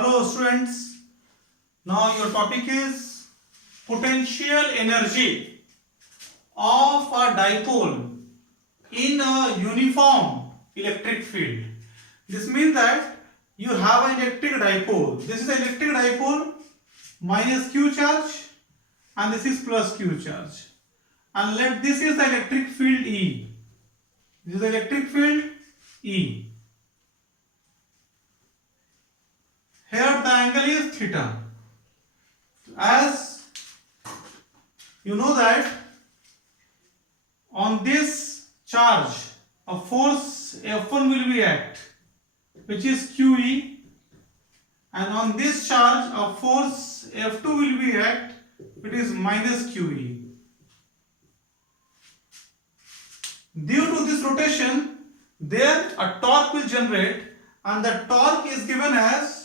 Hello students, now your topic is potential energy of a dipole in a uniform electric field. This means that you have an electric dipole. This is an electric dipole minus q charge and this is plus q charge. And let this is the electric field E. This is the electric field E. Here the angle is theta. As you know that on this charge a force F1 will be act, which is QE, and on this charge a force F2 will be act, which is minus QE. Due to this rotation, there a torque will generate, and the torque is given as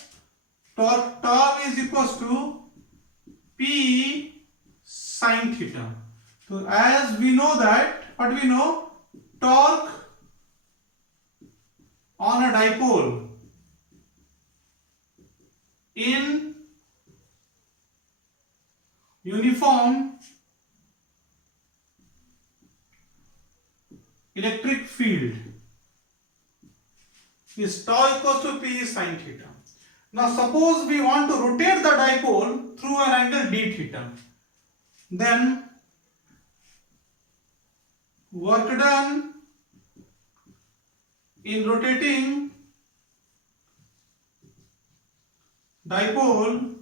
torque tau is equals to P sin theta. So as we know that, what we know, torque on a dipole in uniform electric field is tau equals to P sin theta. Now suppose we want to rotate the dipole through an angle d theta. Then work done in rotating dipole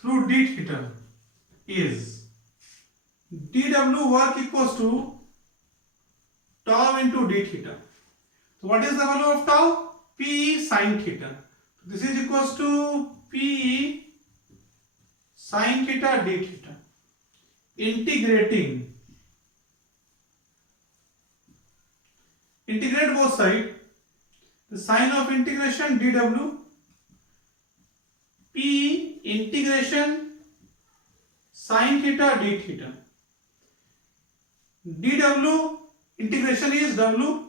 through d theta is dw work equals to tau into d theta. So what is the value of tau? P sin theta. This is equals to P sin theta d theta. Integrate both sides. The sign of integration dw P integration sin theta d theta. dw integration is w.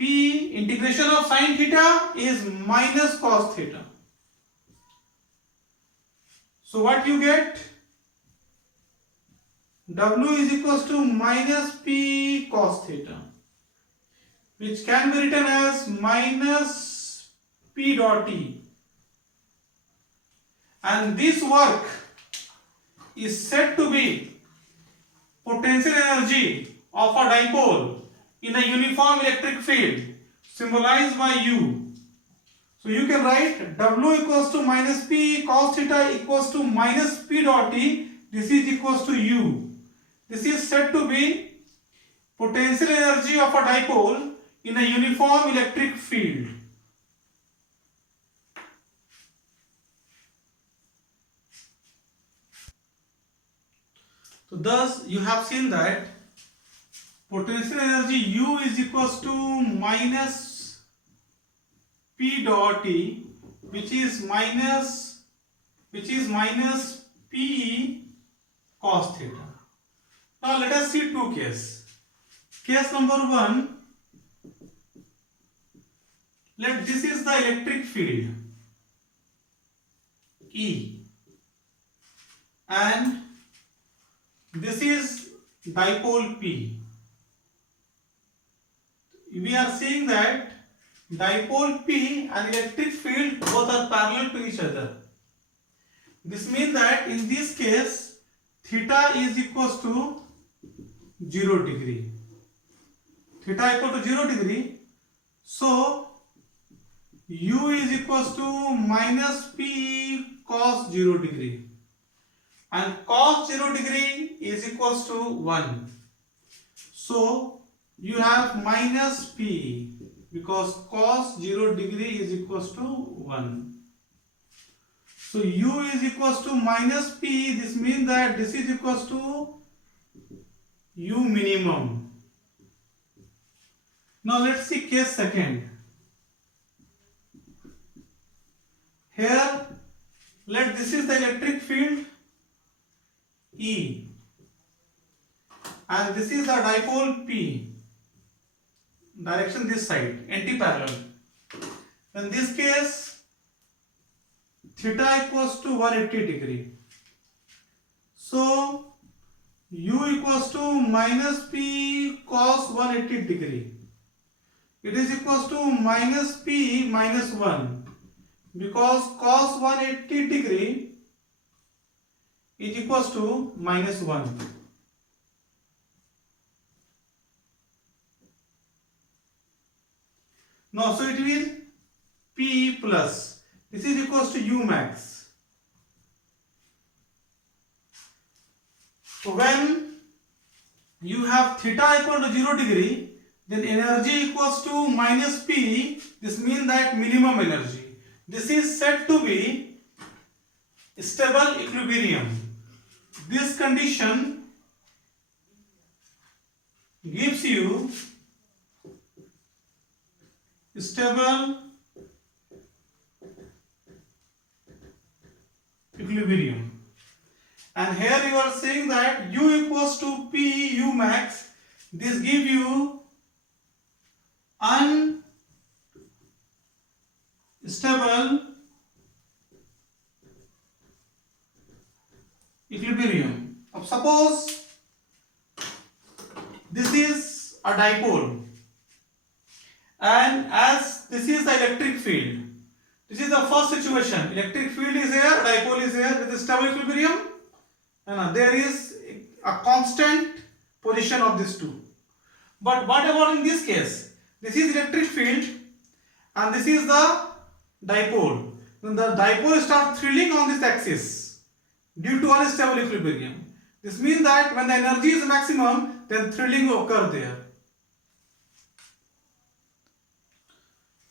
P integration of sin theta is minus cos theta. So what you get? W is equals to minus P cos theta, which can be written as minus P dot E. And this work is said to be potential energy of a dipole in a uniform electric field symbolized by U. So you can write W equals to minus P cos theta equals to minus P dot E. This is equals to U. This is said to be potential energy of a dipole in a uniform electric field. So thus you have seen that potential energy U is equals to minus P dot E, which is minus P cos theta. Now let us see two cases. Case number one, let this is the electric field E and this is dipole P. We are seeing that dipole P and electric field both are parallel to each other. This means that in this case theta is equals to 0 degree. Theta equal to 0 degree. So U is equals to minus P cos 0 degree. And cos 0 degree is equals to 1. So you have minus P because cos 0 degree is equals to 1. So U is equals to minus P. This means that this is equals to U minimum. Now let's see case second. Here let this is the electric field E and this is the dipole P. Direction this side, anti-parallel. In this case, theta equals to 180 degree. So u equals to minus p cos 180 degree. It is equals to minus p minus 1, because cos 180 degree is equals to minus 1. Now, so it will p plus, this is equals to u max. So when you have theta equal to 0 degree, then energy equals to minus p. This means that minimum energy. This is said to be stable equilibrium. This condition gives you stable equilibrium. And here you are saying that u equals to p u max. This gives you unstable equilibrium. Now suppose this is a dipole, and as this is the electric field, this is the first situation. Electric field is here, dipole is here with stable equilibrium, and there is a constant position of these two. But what about in this case? This is electric field and this is the dipole. Then the dipole starts thrilling on this axis due to unstable equilibrium. This means that when the energy is maximum, then thrilling will occur there.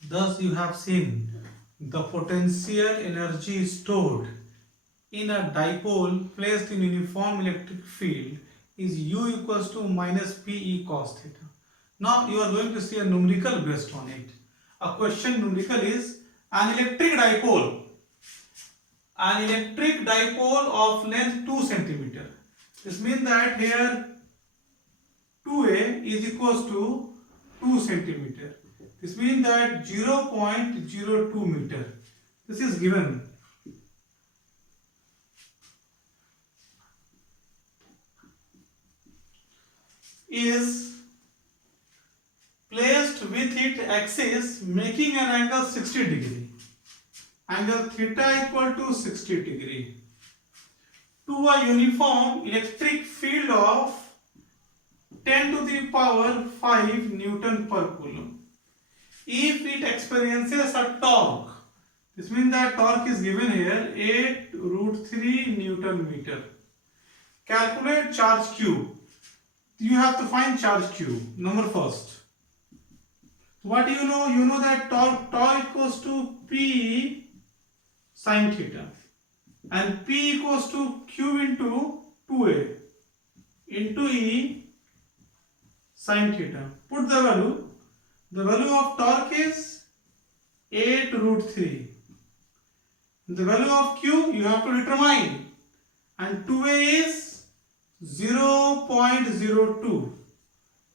Thus you have seen the potential energy stored in a dipole placed in uniform electric field is u equals to minus pe cos theta. Now you are going to see a numerical based on it. A question numerical is an electric dipole of length 2 cm. This means that here 2a is equals to 2 cm. This means that 0.02 meter. This is given. Is placed with its axis making an angle 60 degree. Angle theta equal to 60 degree. To a uniform electric field of 10 to the power 5 Newton per coulomb. If it experiences a torque, this means that torque is given here 8 root 3 Newton meter. Calculate charge Q. You have to find charge Q. Number first. What do you know? You know that tau equals to P sin theta, and P equals to Q into 2A into E sin theta. Put the value. The value of torque is 8 root 3. The value of Q you have to determine, and 2A is 0.02.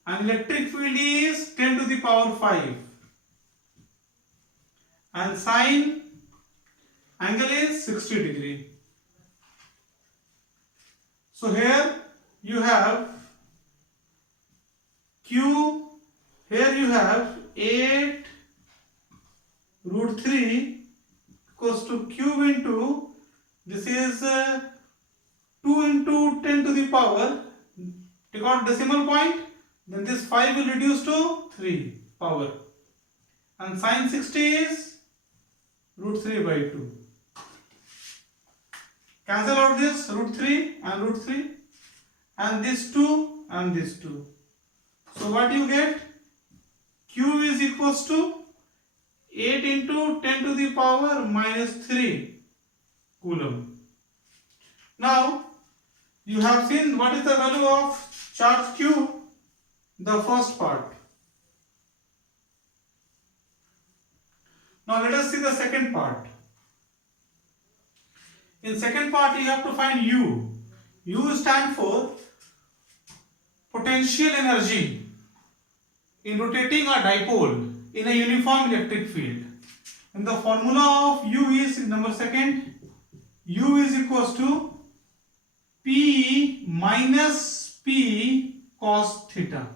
And electric field is 10 to the power 5. And sine angle is 60 degree. So here you have Q, here you have 8 root 3 equals to Q into, this is 2 into 10 to the power, take out decimal point, then this 5 will reduce to 3 power, and sine 60 is root 3 by 2. Cancel out this root 3 and root 3, and this 2 and this 2. So what you get? Q is equals to 8 into 10 to the power minus 3 coulomb. Now you have seen what is the value of charge Q, the first part. Now let us see the second part. In second part you have to find U. U stands for potential energy in rotating a dipole in a uniform electric field. And the formula of U is number second. U is equals to P minus P cos theta.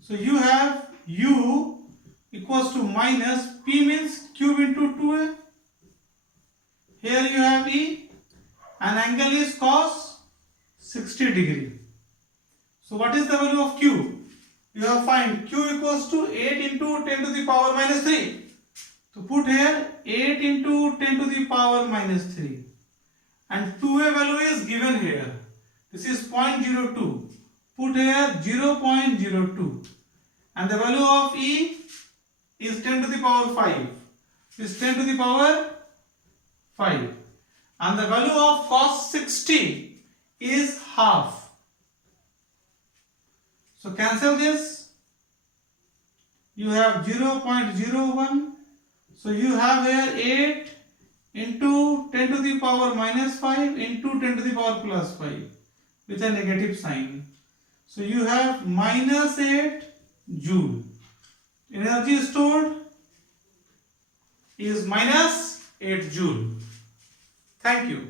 So you have U equals to minus P means cube into 2a. Here you have E and angle is cos 60 degree. So what is the value of Q? You have find Q equals to 8 into 10 to the power minus 3. So put here 8 into 10 to the power minus 3. And 2a value is given here. This is 0.02. Put here 0.02. And the value of E is 10 to the power 5. Is 10 to the power 5. And the value of cos 60 is half. So cancel this. You have 0.01. So you have here 8 into 10 to the power minus 5 into 10 to the power plus 5 with a negative sign. So you have minus 8 joule. Energy stored is minus 8 joule. Thank you.